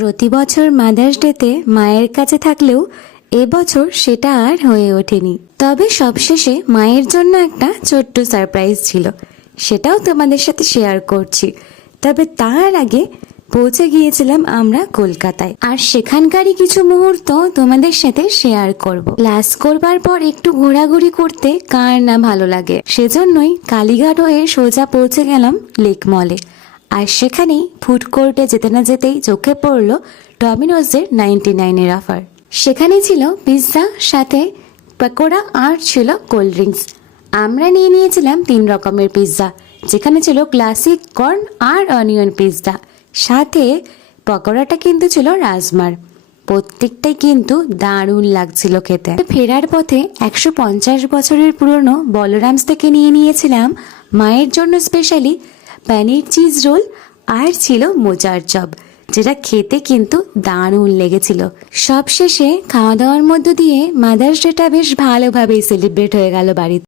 প্রতি বছর মাদার্স ডেতে মায়ের কাছে থাকলেও এবছর সেটা আর হয়ে ওঠেনি। তবে সবশেষে মায়ের জন্য একটা ছোট্ট সারপ্রাইজ ছিল, সেটাও তোমাদের সাথে শেয়ার করছি। তবে তার আগে পৌঁছে গিয়েছিলাম আমরা কলকাতায়, আর সেখানকারই কিছু মুহূর্ত তোমাদের সাথে শেয়ার করব। ক্লাস করবার পর একটু ঘোরাঘুরি করতে কার না ভালো লাগে, সেজন্যই কালীঘাট হয়ে সোজা পৌঁছে গেলাম লেক মলে। আর সেখানেই ফুড কোর্টে যেতে না যেতেই চোখে পড়লো ডমিনোজের 99-এর অফার। সেখানে ছিল পিৎজা, সাথে পকোড়া আর ছিল কোল্ড ড্রিঙ্কস। আমরা নিয়ে নিয়েছিলাম 3 রকমের পিৎজা, যেখানে ছিল ক্লাসিক, কর্ন আর অনিয়ন পিৎজা, সাথে পকোড়াটা কিন্তু ছিল রাজমার। প্রত্যেকটাই কিন্তু দারুণ লাগছিল খেতে। ফেরার পথে 150 বছরের পুরনো বলরামস থেকে নিয়ে নিয়েছিলাম মায়ের জন্য স্পেশালি পনির চিজ রোল, আর ছিল মোচার চপ, যেটা খেতে কিন্তু দারুণ লেগেছিল। সবশেষে খাওয়া দাওয়ার মধ্য দিয়ে মাদার্স ডেটা বেশ ভালোভাবেই সেলিব্রেট হয়ে গেল বাড়িতে।